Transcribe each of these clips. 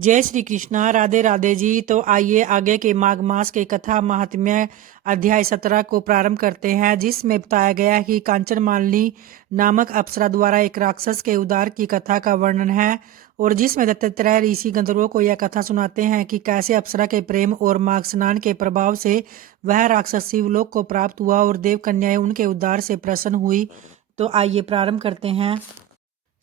जय श्री कृष्णा। राधे राधे जी। तो आइए आगे के माघ मास के कथा महात्म्य अध्याय 17 को प्रारंभ करते हैं, जिसमें बताया गया है कि कांचन मालिनी नामक अप्सरा द्वारा एक राक्षस के उद्धार की कथा का वर्णन है, और जिसमें दत्तात्रेय ऋषि गंधर्वों को यह कथा सुनाते हैं कि कैसे अप्सरा के प्रेम और माघ स्नान के प्रभाव से वह राक्षस शिवलोक को प्राप्त हुआ और देव कन्याएं उनके उद्धार से प्रसन्न हुई। तो आइए प्रारंभ करते हैं।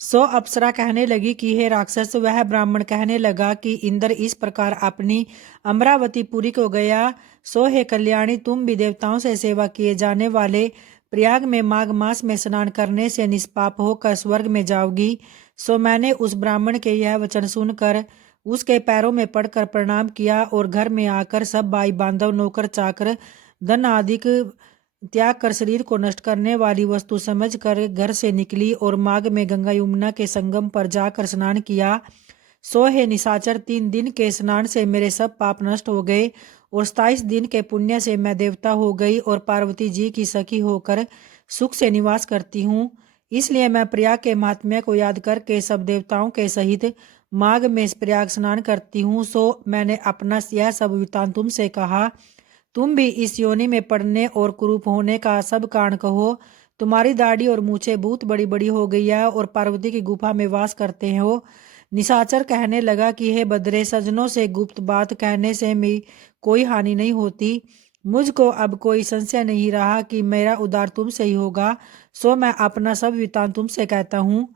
सो अप्सरा कहने लगी कि हे राक्षस। वह ब्राह्मण कहने लगा कि इंद्र इस प्रकार अपनी अमरावतीपुरी को गया। सो हे कल्याणी, तुम भी देवताओं से सेवा किए जाने वाले प्रयाग में माघ मास में स्नान करने से निष्पाप होकर स्वर्ग में जाओगी। सो मैंने उस ब्राह्मण के यह वचन सुनकर उसके पैरों में पड़कर प्रणाम किया और घर में आकर सब भाई बांधव नौकर चाकर धन आदि त्याग कर शरीर को नष्ट करने वाली वस्तु समझकर घर से निकली और माघ में गंगा यमुना के संगम पर जाकर स्नान किया। सो हे निशाचर, 3 दिन के स्नान से मेरे सब पाप नष्ट हो गए और 27 दिन के पुण्य से मैं देवता हो गई और पार्वती जी की सखी होकर सुख से निवास करती हूँ। इसलिए मैं प्रयाग के महात्म्य को याद करके सब देवताओं के सहित माघ में प्रयाग स्नान करती हूँ। सो मैंने अपना यह सब वृत्तांत तुमसे कहा। तुम भी इस योनि में पड़ने और कुरूप होने का सब कारण कहो। तुम्हारी दाढ़ी और मूछें बहुत बड़ी बड़ी हो गई है और पार्वती की गुफा में वास करते हो। निशाचर कहने लगा कि हे बद्रे, सज्जनों से गुप्त बात कहने से मेरी कोई हानि नहीं होती। मुझको अब कोई संशय नहीं रहा कि मेरा उद्धार तुमसे ही होगा। सो मैं अपना सब वृत्तांत तुमसे कहता हूँ।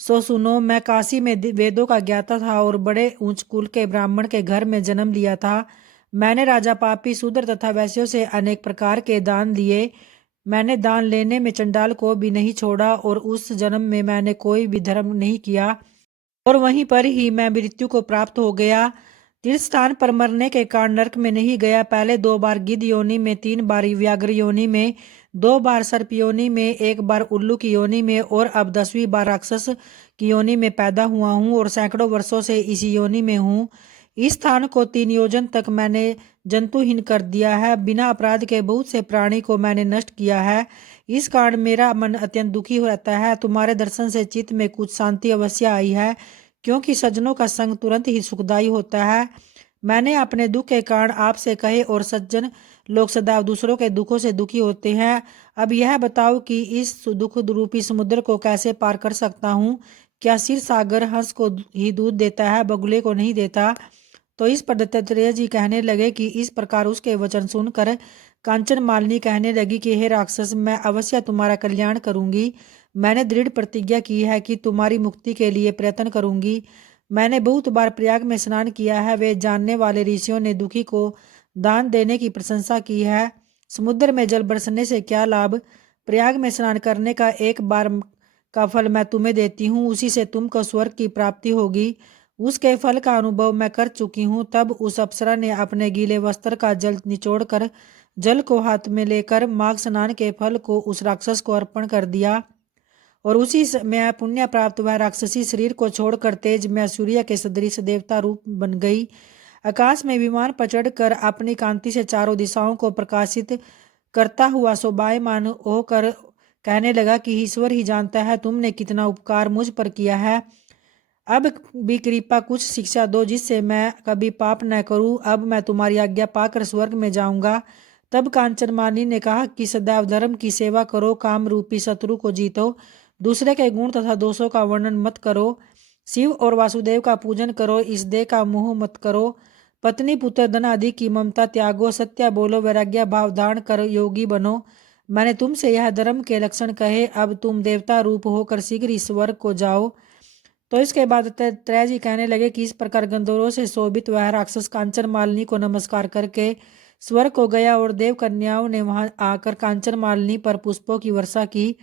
सो सुनो, मैं काशी में वेदों का ज्ञाता था और बड़े ऊंच कुल के ब्राह्मण के घर में जन्म लिया था। मैंने राजा पापी शूद्र तथा वैश्यों से अनेक प्रकार के दान लिए। मैंने दान लेने में चंडाल को भी नहीं छोड़ा और उस जन्म में मैंने कोई भी धर्म नहीं किया और वहीं पर ही मैं मृत्यु को प्राप्त हो गया। तीर्थ स्थान पर मरने के कारण नरक में नहीं गया। पहले 2 बार गिद्ध योनि में, 3 बार व्याघ्र योनि में, 2 बार सर्प योनि में, 1 बार उल्लू की योनि में और अब 10वीं बार राक्षस की योनि में पैदा हुआ हूँ और सैकड़ों वर्षों से इसी योनि में हूँ। इस स्थान को 3 योजन तक मैंने जंतुहीन कर दिया है। बिना अपराध के बहुत से प्राणी को मैंने नष्ट किया है। इस कारण मेरा मन अत्यंत दुखी रहता है। तुम्हारे दर्शन से चित्त में कुछ शांति अवश्य आई है, क्योंकि सज्जनों का संग तुरंत ही सुखदायी होता है। मैंने अपने दुख के कारण आपसे कहे और सज्जन लोग सदा दूसरों के दुखों से दुखी होते हैं। अब यह बताओ कि इस दुख रूपी समुद्र को कैसे पार कर सकता हूँ। क्या क्षीर सागर हंस को ही दूध देता है, बगुले को नहीं देता? तो इस पर दत्तात्रेय जी कहने लगे कि इस प्रकार उसके वचन सुनकर कांचन मालिनी कहने लगी कि हे राक्षस, मैं अवश्य तुम्हारा कल्याण करूंगी। मैंने दृढ़ प्रतिज्ञा की है कि तुम्हारी मुक्ति के लिए प्रयत्न करूंगी। मैंने बहुत बार प्रयाग में स्नान किया है। वे जानने वाले ऋषियों ने दुखी को दान देने की प्रशंसा की है। समुद्र में जल बरसने से क्या लाभ? प्रयाग में स्नान करने का 1 बार का फल मैं तुम्हें देती हूँ, उसी से तुमको स्वर्ग की प्राप्ति होगी। उसके फल का अनुभव मैं कर चुकी हूँ। तब उस अप्सरा ने अपने गीले वस्त्र का जल निचोड़कर जल को हाथ में लेकर माघ स्नान के फल को उस राक्षस को अर्पण कर दिया और उसी में पुण्य प्राप्त वह राक्षसी शरीर को छोड़कर तेज में सूर्य के सदृश देवता रूप बन गई। आकाश में विमान पर चढ़कर अपनी कांति से चारों दिशाओं को प्रकाशित करता हुआ शोभायमान होकर कहने लगा कि ईश्वर ही जानता है तुमने कितना उपकार मुझ पर किया है। अब भी कृपा कुछ शिक्षा दो जिससे मैं कभी पाप न करूं। अब मैं तुम्हारी आज्ञा पाकर स्वर्ग में जाऊंगा। तब कांचन मानी ने कहा कि सदैव धर्म की सेवा करो, काम रूपी शत्रु को जीतो, दूसरे के गुण तथा दोषों का वर्णन मत करो, शिव और वासुदेव का पूजन करो, इस देह का मोह मत करो, पत्नी पुत्र धन आदि की ममता त्यागो, सत्य बोलो, वैराग्य भाव धारण कर योगी बनो। मैंने तुमसे यह धर्म के लक्षण कहे। अब तुम देवता रूप होकर शीघ्र इस स्वर्ग को जाओ। तो इसके बाद त्रय जी कहने लगे कि इस प्रकार गंधर्वों से शोभित वह राक्षस कांचन मालिनी को नमस्कार करके स्वर्ग को गया और देव कन्याओं ने वहां आकर कांचन मालिनी पर पुष्पों की वर्षा की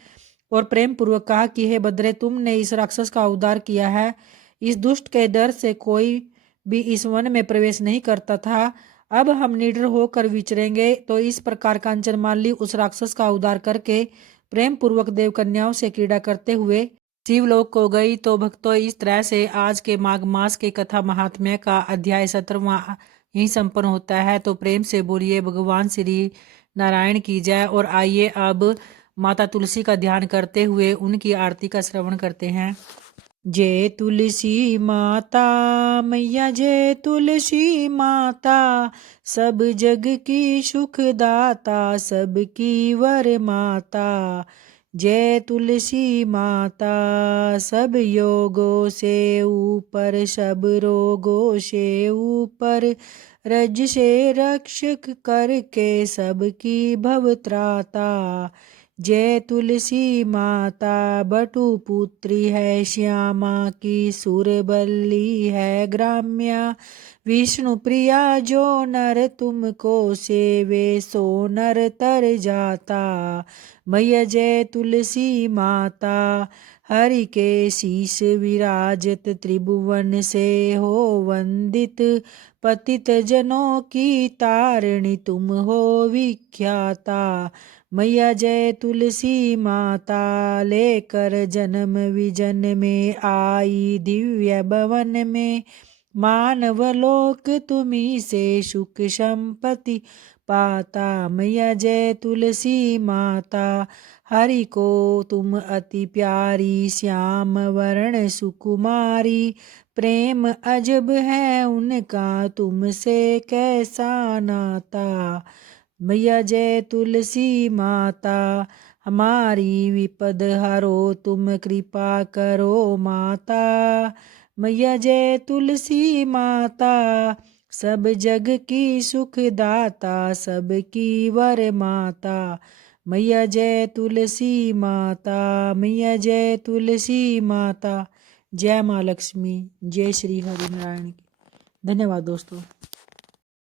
और प्रेम पूर्वक कहा कि हे बद्रे, तुमने इस राक्षस का उद्धार किया है। इस दुष्ट के डर से कोई भी इस वन में प्रवेश नहीं करता था। अब हम निडर होकर विचरेंगे। तो इस प्रकार कांचन मालिनी उस राक्षस का उद्धार करके प्रेम पूर्वक देव कन्याओं से क्रीड़ा करते हुए शिवलोक को गई। तो भक्तों, इस तरह से आज के माघ मास के कथा महात्म्य का अध्याय 17वां यही संपन्न होता है। तो प्रेम से बोलिए भगवान श्री नारायण की जय। और आइए अब माता तुलसी का ध्यान करते हुए उनकी आरती का श्रवण करते हैं। जय तुलसी माता मैया, जय तुलसी माता, सब जग की सुखदाता, सबकी वर माता। जय तुलसी माता, सब योगों से ऊपर, सब रोगों से ऊपर, रज से रक्षक करके सबकी भवत्राता। जय तुलसी माता, बटु पुत्री है श्यामा की, सुरबल्ली है ग्राम्या, विष्णु प्रिया जो नर तुमको सेवे, सो नर तर जाता। मैया जय तुलसी माता, हरि के शीश विराजत, त्रिभुवन से हो वंदित, पतित जनों की तारिणी तुम हो विख्याता। मैया जय तुलसी माता, लेकर जन्म विजन में आई, दिव्य भवन में मानव लोक तुम्ही से सुख संपत्ति पाता। मैया जय तुलसी माता, हरि को तुम अति प्यारी, श्याम वर्ण सुकुमारी, प्रेम अजब है उनका तुमसे कैसा नाता। मैया जय तुलसी माता, हमारी विपद हरो तुम कृपा करो माता। मैया जय तुलसी माता, सब जग की सुखदाता, सबकी वर माता। मैया जय तुलसी माता, मैया जय तुलसी माता। जय माँ लक्ष्मी, जय श्री हरि नारायण। धन्यवाद दोस्तों।